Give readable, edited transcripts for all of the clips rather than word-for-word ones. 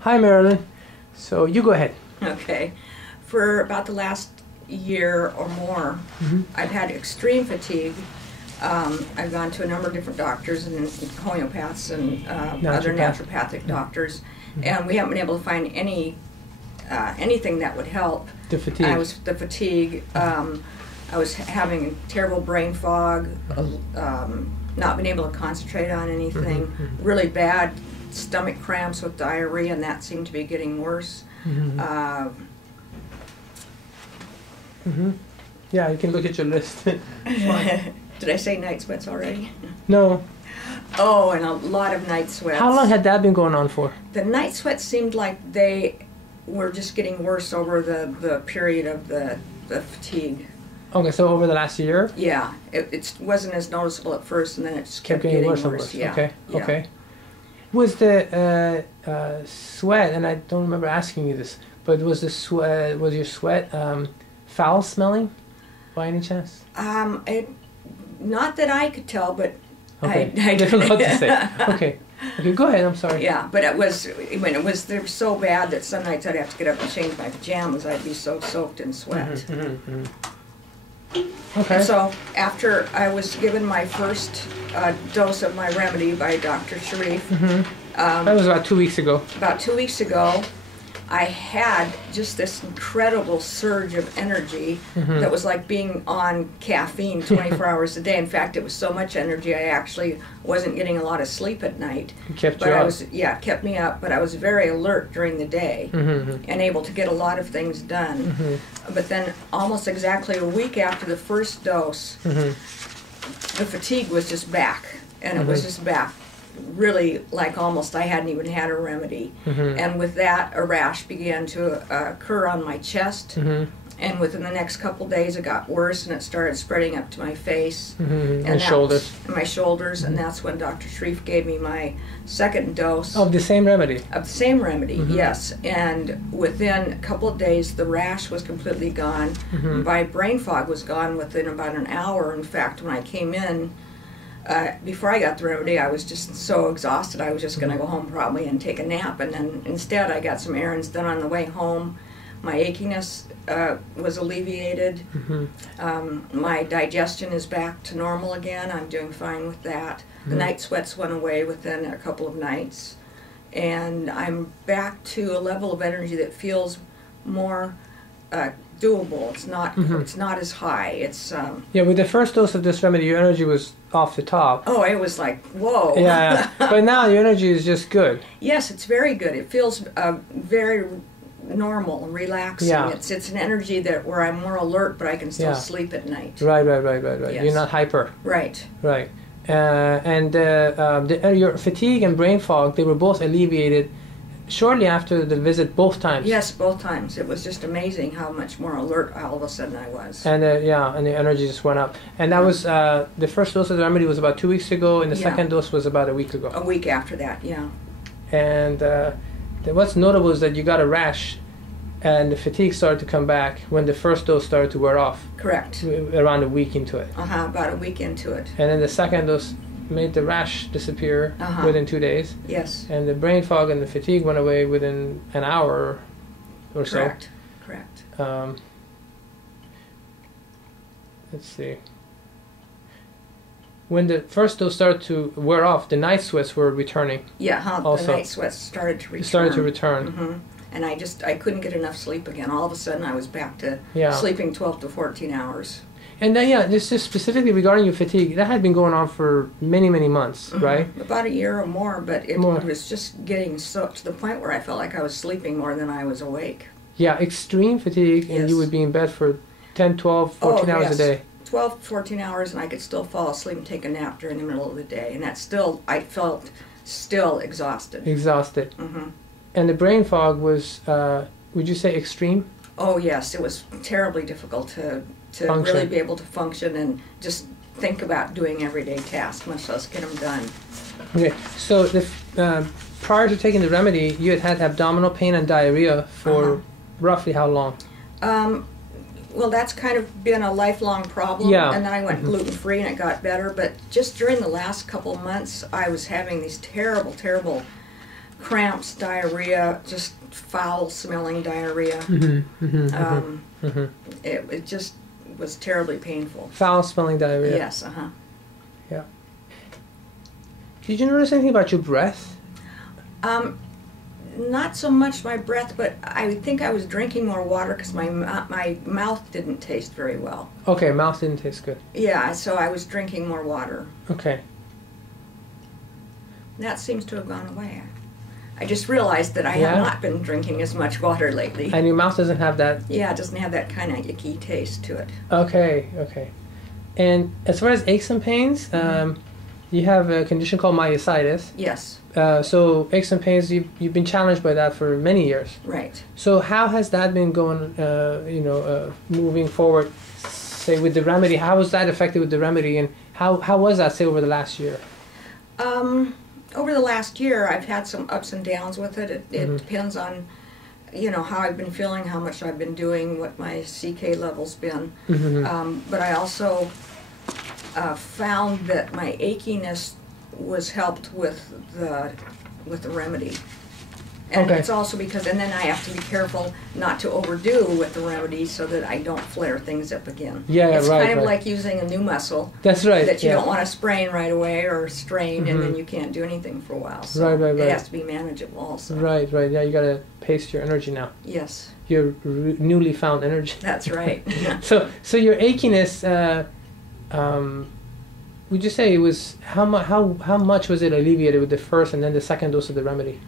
Hi, Marilyn. So you go ahead. Okay. For about the last year or more, I've had extreme fatigue. I've gone to a number of different doctors and homeopaths and other naturopathic doctors, and we haven't been able to find anything that would help. The fatigue. The fatigue. I was having terrible brain fog, not being able to concentrate on anything, really bad stomach cramps with diarrhea, and that seemed to be getting worse. Yeah, you can look at your list. Did I say night sweats already? No. Oh, and a lot of night sweats. How long had that been going on for? The night sweats seemed like they were just getting worse over the period of the fatigue. Okay, so over the last year? Yeah, it wasn't as noticeable at first, and then it just kept getting worse. And worse. Yeah. Okay, yeah. okay. Was the sweat, and I don't remember asking you this, but was your sweat foul smelling by any chance? Not that I could tell, but okay. I don't know what to say. Okay, go ahead. I'm sorry. Yeah, but they were so bad that some nights I'd have to get up and change my pajamas. I'd be so soaked in sweat. Okay. And so after I was given my first dose of my remedy by Dr. Sharif, that was about 2 weeks ago. About 2 weeks ago, I had just this incredible surge of energy that was like being on caffeine 24 hours a day. In fact, it was so much energy I actually wasn't getting a lot of sleep at night. It kept you up. It kept me up, but I was very alert during the day and able to get a lot of things done. But then almost exactly a week after the first dose, the fatigue was just back, and it was just back. Really, like almost I hadn't even had a remedy. And with that, a rash began to occur on my chest, and within the next couple days it got worse, and it started spreading up to my face and shoulders. My shoulders, and that's when Dr. Sharif gave me my second dose. Of the same remedy? Of the same remedy, yes. And within a couple of days, the rash was completely gone. My brain fog was gone within about an hour. In fact, when I came in, before I got the remedy, I was just so exhausted I was just going to go home probably and take a nap. And then instead I got some errands done on the way home. My achiness was alleviated. My digestion is back to normal again. I'm doing fine with that. The night sweats went away within a couple of nights. And I'm back to a level of energy that feels more doable. It's not as high. It's yeah. With the first dose of this remedy, your energy was off the top. Oh, it was like whoa. Yeah, but now your energy is just good. Yes, it's very good. It feels very normal and relaxing. Yeah. It's an energy where I'm more alert, but I can still sleep at night. Right. Yes. You're not hyper. Right. Right. And your fatigue and brain fog, they were both alleviated shortly after the visit, both times. Yes, both times. It was just amazing how much more alert all of a sudden I was. And and the energy just went up. And that was the first dose of the remedy was about 2 weeks ago, and the second dose was about a week ago. A week after that, yeah. And what's notable is that you got a rash, and the fatigue started to come back when the first dose started to wear off. Correct. Around a week into it. About a week into it. And then the second dose made the rash disappear within 2 days. Yes. And the brain fog and the fatigue went away within an hour or so. Correct. Let's see. When the first dose started to wear off, the night sweats were returning. Yeah, also. The night sweats started to return. Started to return. And I couldn't get enough sleep again. All of a sudden I was back to sleeping 12 to 14 hours. And this is specifically regarding your fatigue. That had been going on for many, many months, right? About a year or more, but it was just getting so to the point where I felt like I was sleeping more than I was awake. Yeah, extreme fatigue, and you would be in bed for 10, 12, 14 hours a day. 12, 14 hours, and I could still fall asleep and take a nap during the middle of the day. And I felt still exhausted. Exhausted. And the brain fog was, would you say extreme? Oh, yes. It was terribly difficult to really be able to function and just think about doing everyday tasks, much less get them done. Okay, so prior to taking the remedy, you had abdominal pain and diarrhea for roughly how long? Well, that's kind of been a lifelong problem. Yeah. And then I went gluten-free and it got better. But just during the last couple months, I was having these terrible, terrible cramps, diarrhea, just foul-smelling diarrhea. It just was terribly painful. Foul-smelling diarrhea. Yes, Yeah. Did you notice anything about your breath? Not so much my breath, but I think I was drinking more water because my mouth didn't taste very well. Okay, mouth didn't taste good. Yeah, so I was drinking more water. Okay. That seems to have gone away. I just realized that I have not been drinking as much water lately. And your mouth doesn't have that? Yeah, it doesn't have that kind of icky taste to it. Okay, okay. And as far as aches and pains, you have a condition called myositis. Yes. So aches and pains, you've been challenged by that for many years. Right. So how has that been going, moving forward, say, with the remedy? How was that affected with the remedy, and how was that, say, over the last year? Over the last year, I've had some ups and downs with it. It depends on, how I've been feeling, how much I've been doing, what my CK level's been. But I also found that my achiness was helped with the remedy. And it's also because, and then I have to be careful not to overdo with the remedy so that I don't flare things up again. Yeah, it's right, kind of right. like using a new muscle. That's right. That you don't want to sprain right away or strain, and then you can't do anything for a while. So right. it has to be manageable also. Right. Yeah, you got to pace your energy now. Yes. Your newly found energy. That's right. So your achiness, would you say it was how much was it alleviated with the first and then the second dose of the remedy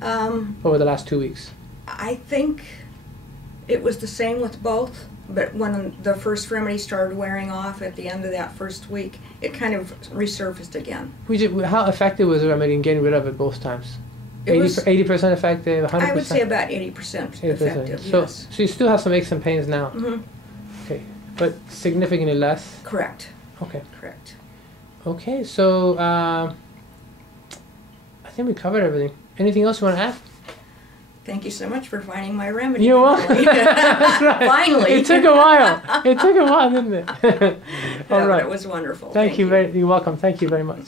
over the last 2 weeks? I think it was the same with both, but when the first remedy started wearing off at the end of that first week, it kind of resurfaced again. How effective was the remedy in getting rid of it both times? 80% effective, 100%? I would say about 80% effective, yes. So you still have some aches and pains now? Okay, but significantly less? Correct. Okay. Correct. Okay, so I think we covered everything. Anything else you want to add? Thank you so much for finding my remedy. You're welcome. That's right. Finally. It took a while. It took a while, didn't it? All right. It was wonderful. Thank you. You're welcome. Thank you very much.